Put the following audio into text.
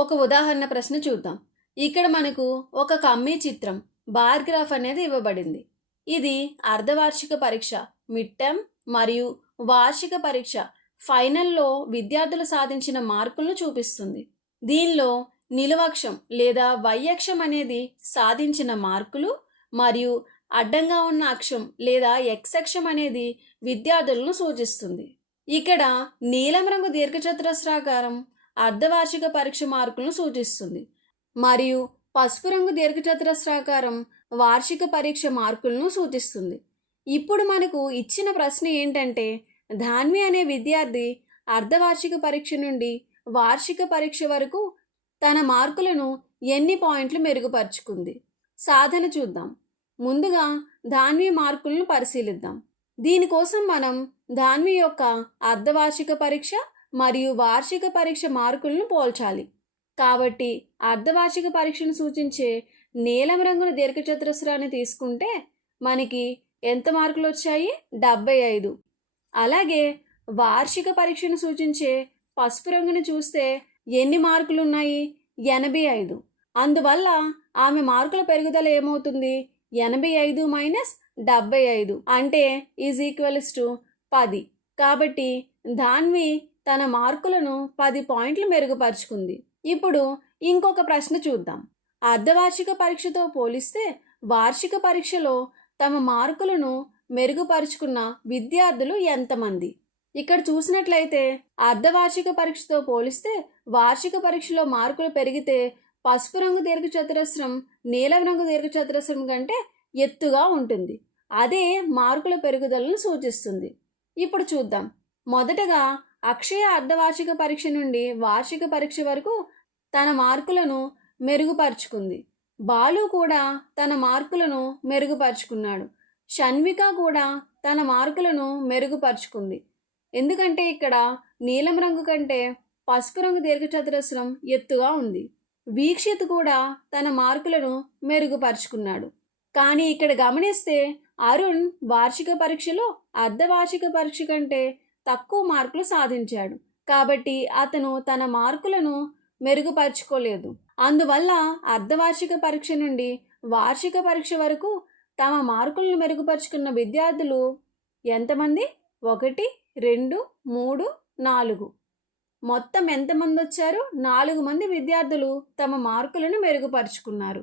ఒక ఉదాహరణ ప్రశ్న చూద్దాం. ఇక్కడ మనకు ఒక కమ్మీ చిత్రం బార్ గ్రాఫ్ అనేది ఇవ్వబడింది. ఇది అర్ధవార్షిక పరీక్ష మిడ్ టర్మ్ మరియు వార్షిక పరీక్ష ఫైనల్లో విద్యార్థులు సాధించిన మార్కులను చూపిస్తుంది. దీనిలో నిలువక్షం లేదా y-అక్షం అనేది సాధించిన మార్కులు మరియు అడ్డంగా ఉన్న అక్షం లేదా x-అక్షం అనేది విద్యార్థులను సూచిస్తుంది. ఇక్కడ నీలం రంగు దీర్ఘచతురస్రాకారం అర్ధవార్షిక పరీక్ష మార్కులను సూచిస్తుంది మరియు పసుపు రంగు దీర్ఘచతురస్రాకారం వార్షిక పరీక్ష మార్కులను సూచిస్తుంది. ఇప్పుడు మనకు ఇచ్చిన ప్రశ్న ఏంటంటే, ధాన్వి అనే విద్యార్థి అర్ధవార్షిక పరీక్ష నుండి వార్షిక పరీక్ష వరకు తన మార్కులను ఎన్ని పాయింట్లు మెరుగుపరుచుకుంది? సాధన చూద్దాం. ముందుగా ధాన్వి మార్కులను పరిశీలిద్దాం. దీనికోసం మనం ధాన్వి యొక్క అర్ధవార్షిక పరీక్ష మరియు వార్షిక పరీక్ష మార్కులను పోల్చాలి. కాబట్టి అర్ధవార్షిక పరీక్షను సూచించే నీలం రంగుల దీర్ఘచతురస్రాన్ని తీసుకుంటే మనకి ఎంత మార్కులు వచ్చాయి? 75. అలాగే వార్షిక పరీక్షను సూచించే పసుపు రంగుని చూస్తే ఎన్ని మార్కులు ఉన్నాయి? 85. అందువల్ల ఆమె మార్కుల పెరుగుదల ఏమవుతుంది? 85 మైనస్ 75 అంటే = 10. కాబట్టి ధాన్వి తన మార్కులను 10 పాయింట్లు మెరుగుపరుచుకుంది. ఇప్పుడు ఇంకొక ప్రశ్న చూద్దాం. అర్ధవార్షిక పరీక్షతో పోలిస్తే వార్షిక పరీక్షలో తమ మార్కులను మెరుగుపరుచుకున్న విద్యార్థులు ఎంతమంది? ఇక్కడ చూసినట్లయితే అర్ధవార్షిక పరీక్షతో పోలిస్తే వార్షిక పరీక్షలో మార్కులు పెరిగితే పసుపు రంగు దీర్ఘచతురస్రం నీలం రంగు దీర్ఘచతురస్రం కంటే ఎత్తుగా ఉంటుంది. అదే మార్కుల పెరుగుదలను సూచిస్తుంది. ఇప్పుడు చూద్దాం. మొదటగా అక్షయ అర్ధవార్షిక పరీక్ష నుండి వార్షిక పరీక్ష వరకు తన మార్కులను మెరుగుపరుచుకుంది. బాలు కూడా తన మార్కులను మెరుగుపరుచుకున్నాడు. షణ్విక కూడా తన మార్కులను మెరుగుపరుచుకుంది. ఎందుకంటే ఇక్కడ నీలం రంగు కంటే పసుపు రంగు దీర్ఘచతురస్రం ఎత్తుగా ఉంది. వీక్షిత్ కూడా తన మార్కులను మెరుగుపరుచుకున్నాడు. కానీ ఇక్కడ గమనిస్తే అరుణ్ వార్షిక పరీక్షలో అర్ధవార్షిక పరీక్ష కంటే తక్కువ మార్కులు సాధించాడు. కాబట్టి అతను తన మార్కులను మెరుగుపరుచుకోలేదు. అందువల్ల అర్ధవార్షిక పరీక్ష నుండి వార్షిక పరీక్ష వరకు తమ మార్కులను మెరుగుపరుచుకున్న విద్యార్థులు ఎంతమంది? 1, 2, 3, 4. మొత్తం ఎంతమంది వచ్చారు? 4 మంది విద్యార్థులు తమ మార్కులను మెరుగుపరుచుకున్నారు.